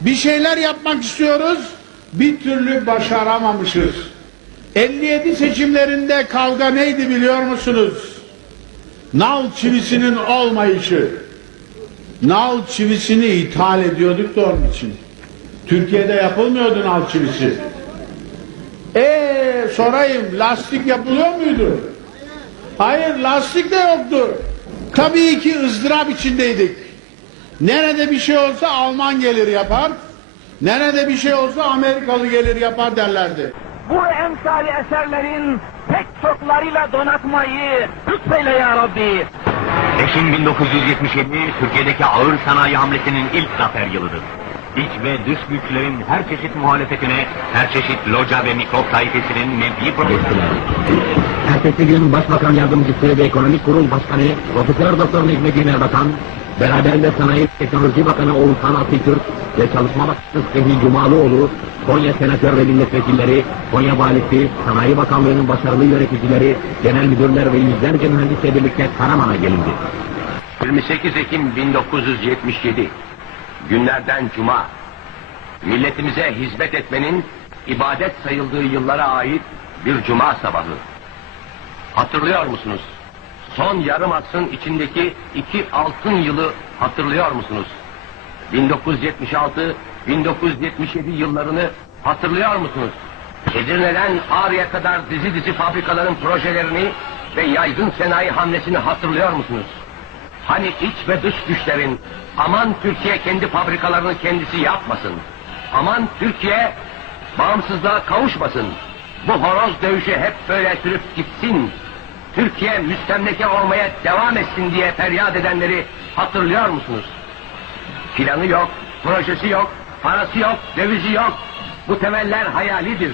Bir şeyler yapmak istiyoruz, bir türlü başaramamışız. 57 seçimlerinde kavga neydi biliyor musunuz? Nal çivisinin olmayışı. Nal çivisini ithal ediyorduk da onun için. Türkiye'de yapılmıyordu nal çivisi. Ee sorayım lastik yapılıyor muydu? Hayır lastik de yoktu. Tabii ki ızdırap içindeydik. Nerede bir şey olsa Alman gelir yapar. Nerede bir şey olsa Amerikalı gelir yapar derlerdi. Bu emsali eserlerin pek çoklarıyla donatmayı lütfeyle ya Rabbi. Ekim 1977 Türkiye'deki ağır sanayi hamlesinin ilk zafer yılıdır. İç ve dış güçlerin her çeşit muhalefetine, her çeşit loca ve mikrop tayfesinin mevki protestler. Ertesi gün Başbakan Yardımcısı ve Ekonomik Kurul Başkanı Profesör Doktor Necmettin Erbakan, beraberinde Sanayi Teknoloji Bakanı Oğuzhan Atatürk ve Çalışma Bakanı Fehmi Cumalıoğlu, Konya Senatör ve Milletvekilleri, Konya Valisi, Sanayi Bakanlığı'nın başarılı yöneticileri, genel müdürler ve yüzlerce mühendisle birlikte Karaman'a gelindi. 28 Ekim 1977 günlerden cuma milletimize hizmet etmenin ibadet sayıldığı yıllara ait bir cuma sabahı. Hatırlıyor musunuz? Son yarım asrın içindeki iki altın yılı hatırlıyor musunuz? 1976-1977 yıllarını hatırlıyor musunuz? Edirne'den Ağrı'ya kadar dizi dizi fabrikaların projelerini ve yaygın sanayi hamlesini hatırlıyor musunuz? Hani iç ve dış güçlerin aman Türkiye kendi fabrikalarını kendisi yapmasın. Aman Türkiye bağımsızlığa kavuşmasın. Bu horoz dövüşü hep böyle sürüp gitsin. Türkiye müstemleke olmaya devam etsin diye feryat edenleri hatırlıyor musunuz? Planı yok, projesi yok, parası yok, dövizi yok. Bu temeller hayalidir.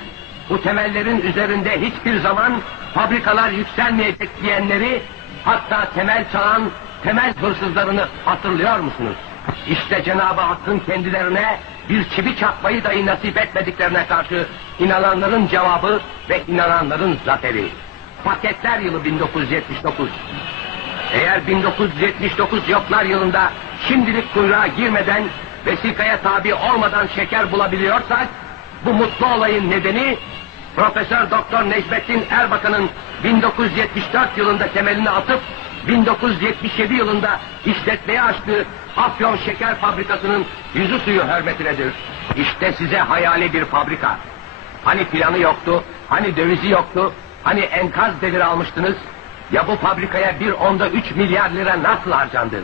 Bu temellerin üzerinde hiçbir zaman fabrikalar yükselmeyecek diyenleri hatta temel çalan temel hırsızlarını hatırlıyor musunuz? İşte Cenab-ı Hakk'ın kendilerine bir çivi çakmayı dahi nasip etmediklerine karşı inananların cevabı ve inananların zaferi. Paketler yılı 1979. Eğer 1979 yoklar yılında şimdilik kuyruğa girmeden vesikaya tabi olmadan şeker bulabiliyorsak bu mutlu olayın nedeni Profesör Doktor Necmettin Erbakan'ın 1974 yılında temelini atıp 1977 yılında işletmeye açtığı Afyon Şeker Fabrikası'nın yüzü suyu hürmetinedir. İşte size hayali bir fabrika. Hani planı yoktu, hani dövizi yoktu, hani enkaz devir almıştınız. Ya bu fabrikaya bir onda üç milyar lira nasıl harcandı?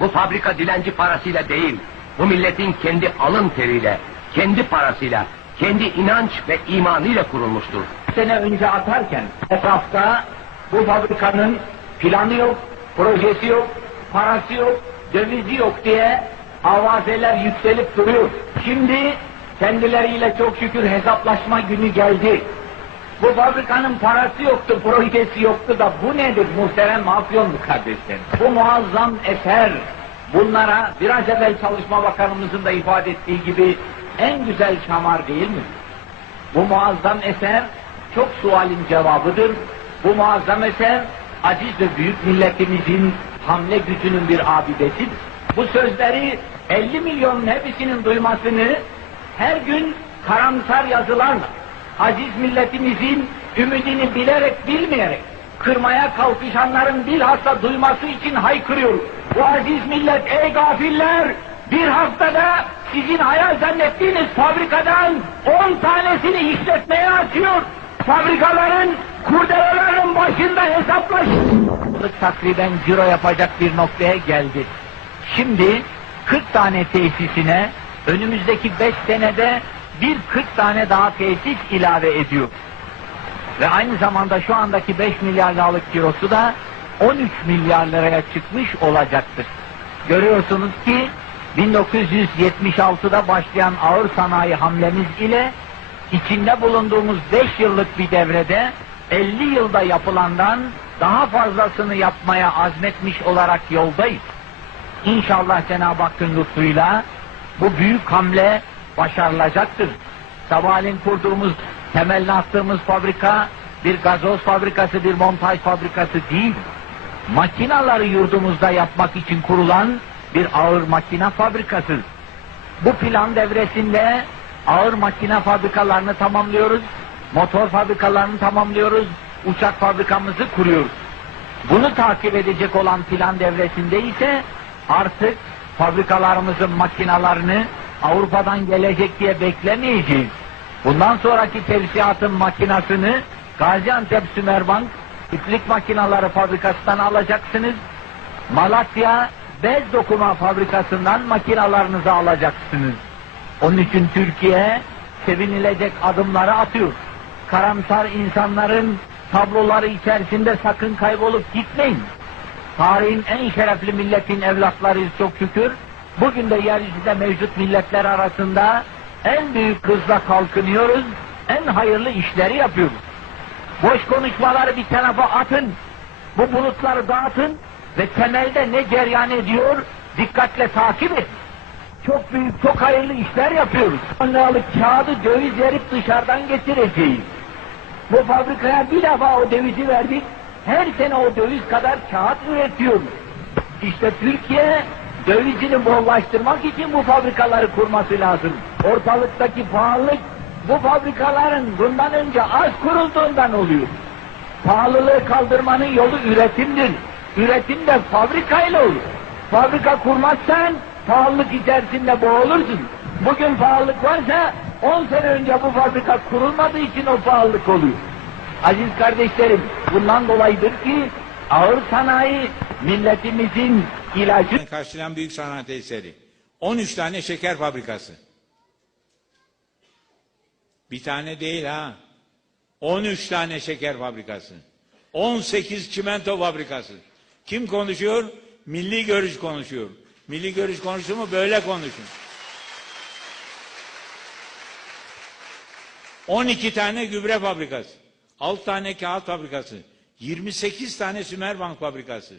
Bu fabrika dilenci parasıyla değil, bu milletin kendi alın teriyle, kendi parasıyla, kendi inanç ve imanıyla kurulmuştur. sene önce atarken etrafta bu fabrikanın planı yok, projesi yok, parası yok, dövizi yok diye avazeler yükselip duruyor. Şimdi kendileriyle çok şükür hesaplaşma günü geldi. Bu fabrikanın parası yoktu, projesi yoktu da bu nedir muhterem afyonlu kardeşlerim? Bu muazzam eser bunlara biraz evvel Çalışma Bakanımızın da ifade ettiği gibi en güzel şamar değil mi? Bu muazzam eser çok sualin cevabıdır. Bu muazzam eser aciz ve büyük milletimizin hamle gücünün bir abidesidir. Bu sözleri 50 milyonun hepsinin duymasını her gün karamsar yazılarla aziz milletimizin ümidini bilerek bilmeyerek kırmaya kalkışanların bilhassa duyması için haykırıyoruz. Bu aziz millet ey gafiller bir haftada sizin hayal zannettiğiniz fabrikadan 10 tanesini işletmeye açıyor. Fabrikaların kurdelelerinin başında hesaplaş. Takriben ciro yapacak bir noktaya geldi. Şimdi 40 tane tesisine önümüzdeki 5 senede bir 40 tane daha tesis ilave ediyor. Ve aynı zamanda şu andaki 5 milyar liralık kilosu da 13 milyar liraya çıkmış olacaktır. Görüyorsunuz ki 1976'da başlayan ağır sanayi hamlemiz ile içinde bulunduğumuz 5 yıllık bir devrede 50 yılda yapılandan daha fazlasını yapmaya azmetmiş olarak yoldayız. İnşallah Cenab-ı Hakk'ın lütfuyla bu büyük hamle başarılacaktır. Sabahleyin kurduğumuz, temelini attığımız fabrika bir gazoz fabrikası, bir montaj fabrikası değil. Makinaları yurdumuzda yapmak için kurulan bir ağır makina fabrikası. Bu plan devresinde ağır makine fabrikalarını tamamlıyoruz, motor fabrikalarını tamamlıyoruz, uçak fabrikamızı kuruyoruz. Bunu takip edecek olan plan devresinde ise artık fabrikalarımızın makinalarını Avrupa'dan gelecek diye beklemeyeceğiz. Bundan sonraki tevsiatın makinasını Gaziantep Sümerbank İplik Makinaları Fabrikası'ndan alacaksınız. Malatya Bez Dokuma Fabrikası'ndan makinalarınızı alacaksınız. Onun için Türkiye sevinilecek adımları atıyor. Karamsar insanların tabloları içerisinde sakın kaybolup gitmeyin. Tarihin en şerefli milletin evlatlarıyız çok şükür. Bugün de yeryüzünde mevcut milletler arasında en büyük hızla kalkınıyoruz, en hayırlı işleri yapıyoruz. Boş konuşmaları bir tarafa atın, bu bulutları dağıtın ve temelde ne cereyan ediyor dikkatle takip edin. Çok büyük, çok hayırlı işler yapıyoruz. Liralık kağıdı döviz verip dışarıdan getireceğiz. Bu fabrikaya bir defa o dövizi verdik. Her sene o döviz kadar kağıt üretiyoruz. İşte Türkiye dövizini bollaştırmak için bu fabrikaları kurması lazım. Ortalıktaki pahalılık bu fabrikaların bundan önce az kurulduğundan oluyor. Pahalılığı kaldırmanın yolu üretimdir. Üretim de fabrikayla olur. Fabrika kurmazsan pahalılık içerisinde boğulursun. Bugün pahalılık varsa 10 sene önce bu fabrika kurulmadığı için o pahalılık oluyor. Aziz kardeşlerim, bundan dolayıdır ki ağır sanayi milletimizin ilacı karşılayan büyük sanat eseri. 13 tane şeker fabrikası. Bir tane değil ha. 13 tane şeker fabrikası. 18 çimento fabrikası. Kim konuşuyor? Milli görüş konuşuyor. Milli görüş konuştu mu böyle konuşun. 12 tane gübre fabrikası. 6 tane kağıt fabrikası. 28 tane Sümerbank fabrikası.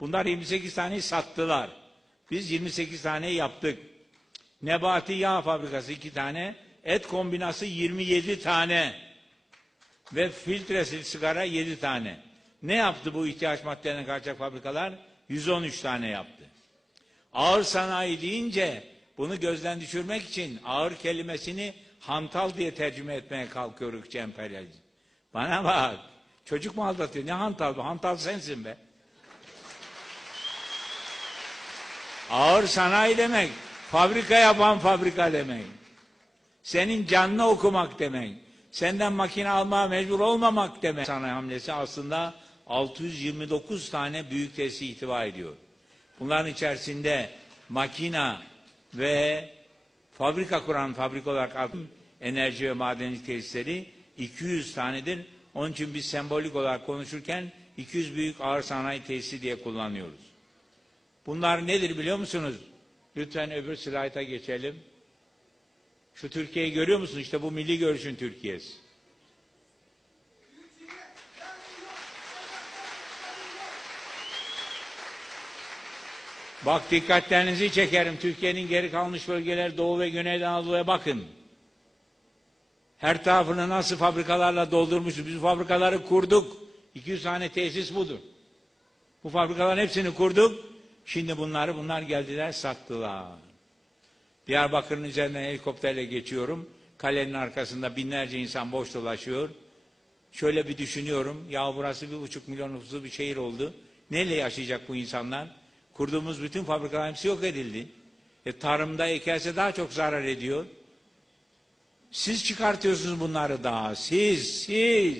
Bunlar 28 taneyi sattılar. Biz 28 tane yaptık. Nebati yağ fabrikası 2 tane. Et kombinası 27 tane. Ve filtresiz sigara 7 tane. Ne yaptı bu ihtiyaç maddelerine karşılayacak fabrikalar? 113 tane yaptı. Ağır sanayi deyince bunu gözden düşürmek için ağır kelimesini hantal diye tercüme etmeye kalkıyor ırkçı emperyalizm. Bana bak. Çocuk mu aldatıyor? Ne hantal bu? Hantal sensin be. Ağır sanayi demek, fabrika yapan fabrika demek. Senin canını okumak demek. Senden makine almaya mecbur olmamak demek. Sanayi hamlesi aslında 629 tane büyük tesisi ihtiva ediyor. Bunların içerisinde makina ve fabrika kuran fabrika olarak enerji ve madenci tesisleri 200 tanedir. Onun için biz sembolik olarak konuşurken 200 büyük ağır sanayi tesisi diye kullanıyoruz. Bunlar nedir biliyor musunuz? Lütfen öbür slayta geçelim. Şu Türkiye'yi görüyor musunuz? İşte bu milli görüşün Türkiye'si. Bak dikkatlerinizi çekerim. Türkiye'nin geri kalmış bölgeleri Doğu ve Güney Anadolu'ya bakın. Her tarafını nasıl fabrikalarla doldurmuşuz. Biz fabrikaları kurduk. 200 tane tesis budur. Bu fabrikaların hepsini kurduk. Şimdi bunları bunlar geldiler sattılar. Diyarbakır'ın üzerinden helikopterle geçiyorum. Kalenin arkasında binlerce insan boş dolaşıyor. Şöyle bir düşünüyorum. Ya burası bir buçuk milyon nüfuslu bir şehir oldu. Neyle yaşayacak bu insanlar? Kurduğumuz bütün fabrikalar hepsi yok edildi. E, tarımda ekerse daha çok zarar ediyor. Siz çıkartıyorsunuz bunları daha. Siz, siz.